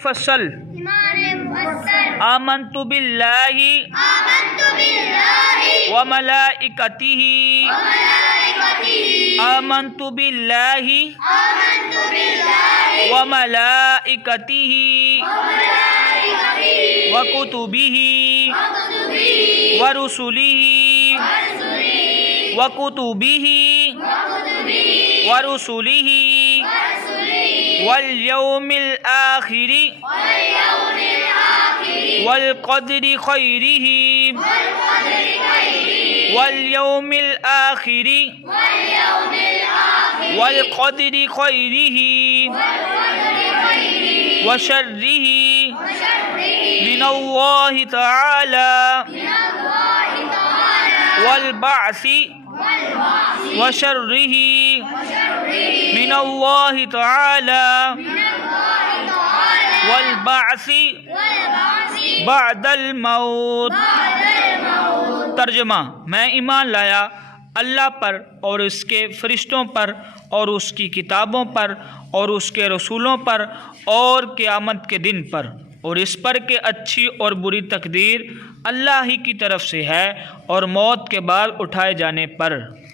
فصل آمنت باللہ وملائکتہ آمنت باللہ وملائکتہ وکتبہ ورسلہ وکتبہ ورسلہ والیوم الآخر والقدر خیرہ والیوم الآخر والقدر خیرہ وشرہ من اللہ تعالی والبعث وشرہ من اللہ تعالی والبعث بعد الموت۔ ترجمہ: میں ایمان لایا اللہ پر اور اس کے فرشتوں پر اور اس کی کتابوں پر اور اس کے رسولوں پر اور قیامت کے دن پر، اور اس پر کہ اچھی اور بری تقدیر اللہ ہی کی طرف سے ہے، اور موت کے بعد اٹھائے جانے پر۔